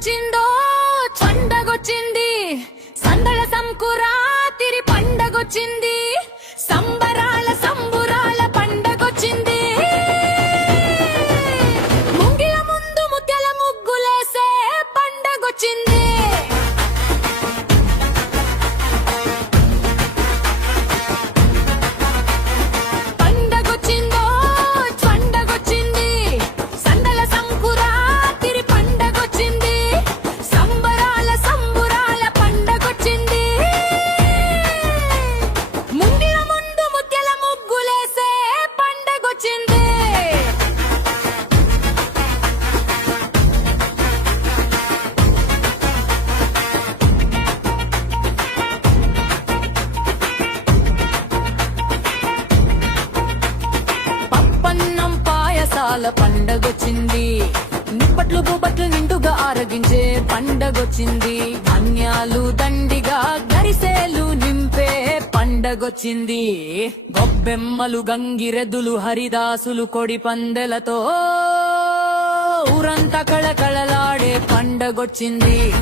పండగొచ్చిందో పండగొచ్చింది సందడ సంకురాతిరి పండగొచ్చింది. పండగ పండగొచ్చింది. నిప్పట్లు బొబ్బట్లు నిండుగా ఆరగించే పండగొచ్చింది. ధాన్యాలు దండిగా గరిసేలు నింపే పండగొచ్చింది. గొబ్బెమ్మలు గంగిరెద్దులు హరిదాసులు కొడి పందెలతో ఊరంతా కళకళలాడే పండగొచ్చింది.